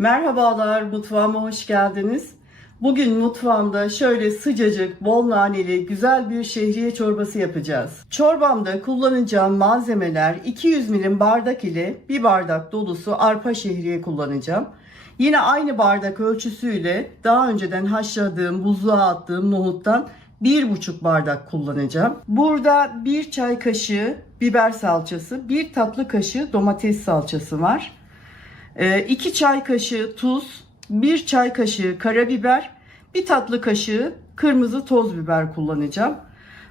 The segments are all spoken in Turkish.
Merhabalar, mutfağıma hoş geldiniz. Bugün mutfağımda şöyle sıcacık, bol naneli, güzel bir şehriye çorbası yapacağız. Çorbamda kullanacağım malzemeler 200 milim bardak ile bir bardak dolusu arpa şehriye kullanacağım. Yine aynı bardak ölçüsüyle daha önceden haşladığım, buzluğa attığım nohuttan 1,5 bardak kullanacağım. Burada 1 çay kaşığı biber salçası, 1 tatlı kaşığı domates salçası var. 2 Ee, çay kaşığı tuz, 1 çay kaşığı karabiber, 1 tatlı kaşığı kırmızı toz biber kullanacağım.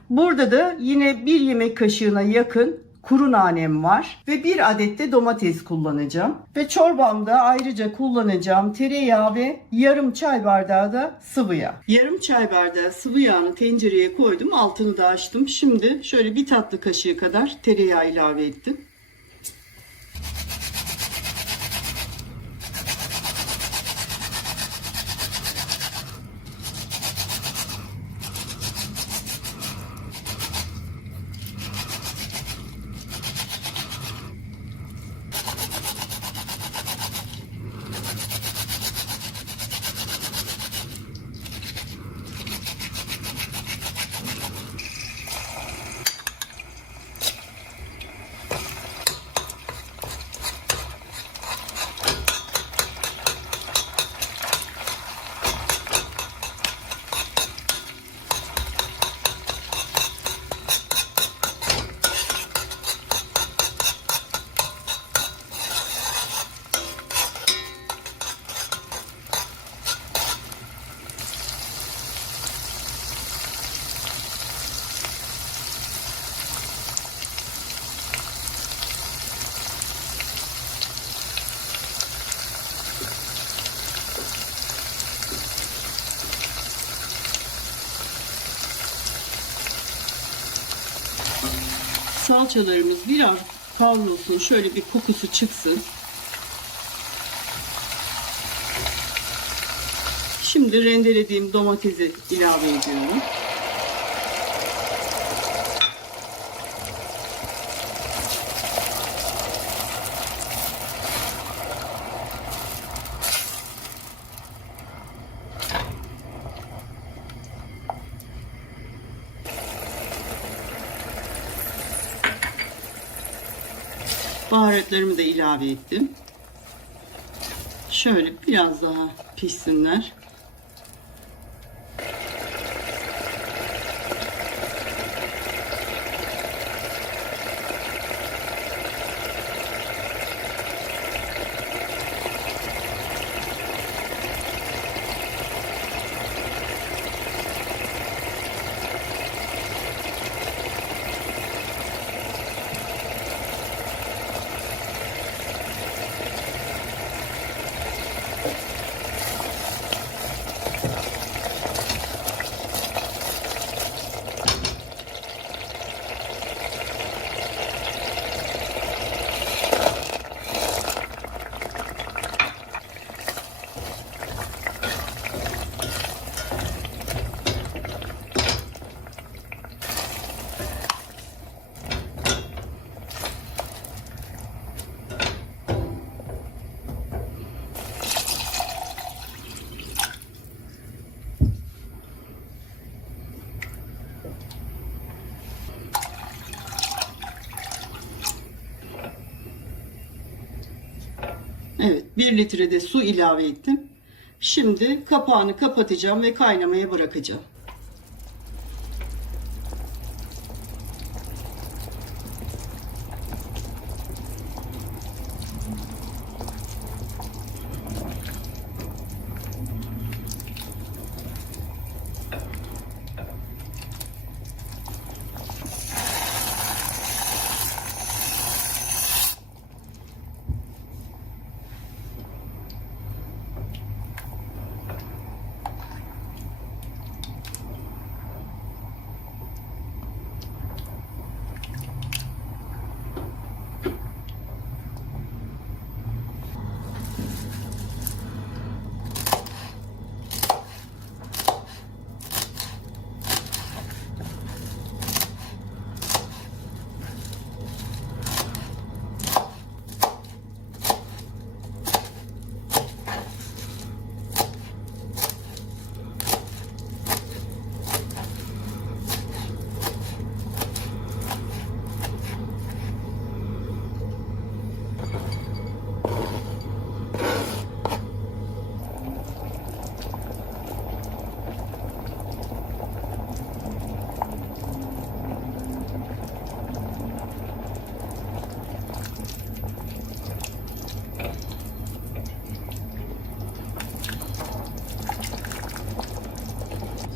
Burada da yine 1 yemek kaşığına yakın kuru nanem var ve 1 adet de domates kullanacağım. Ve çorbamda ayrıca kullanacağım tereyağı ve yarım çay bardağı da sıvı yağ. Yarım çay bardağı sıvı yağını tencereye koydum, altını da açtım. Şimdi şöyle bir tatlı kaşığı kadar tereyağı ilave ettim. Salçalarımız biraz kavrulsun. Şöyle bir kokusu çıksın. Şimdi rendelediğim domatesi ilave ediyorum. Baharatlarımı da ilave ettim. Şöyle biraz daha pişsinler. Evet, 1 litre de su ilave ettim. Şimdi kapağını kapatacağım ve kaynamaya bırakacağım.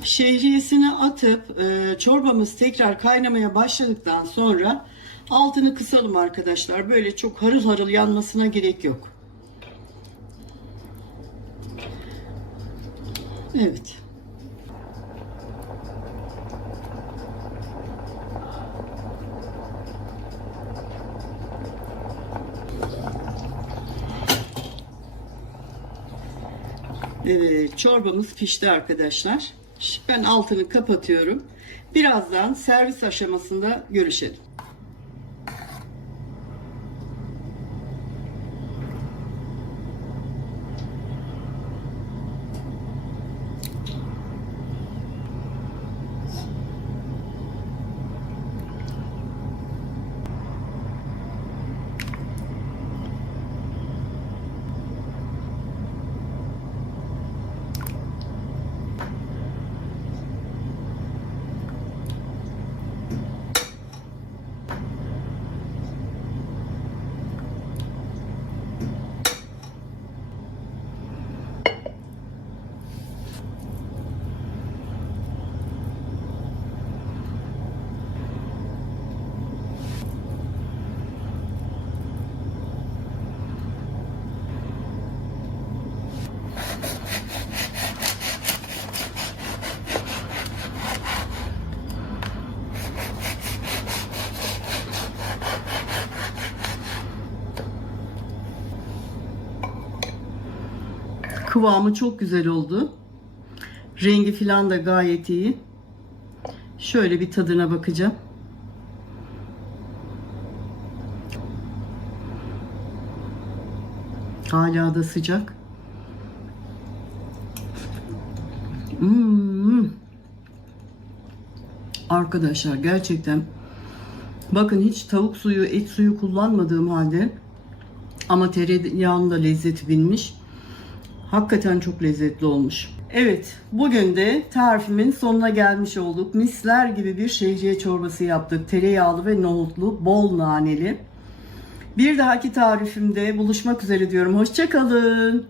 Şehriyesini atıp e, çorbamız tekrar kaynamaya başladıktan sonra altını kısalım arkadaşlar. Böyle çok harıl harıl yanmasına gerek yok. Evet. Evet, çorbamız pişti arkadaşlar. Ben altını kapatıyorum. Birazdan servis aşamasında görüşelim. Kıvamı çok güzel oldu. Rengi filan da gayet iyi. Şöyle bir tadına bakacağım. Hala da sıcak. Hmm. Arkadaşlar gerçekten bakın hiç tavuk suyu, et suyu kullanmadığım halde ama tereyağının da lezzeti binmiş. Hakikaten çok lezzetli olmuş. Evet, bugün de tarifimin sonuna gelmiş olduk. Misler gibi bir şehriye çorbası yaptık. Tereyağlı ve nohutlu, bol naneli. Bir dahaki tarifimde buluşmak üzere diyorum. Hoşçakalın.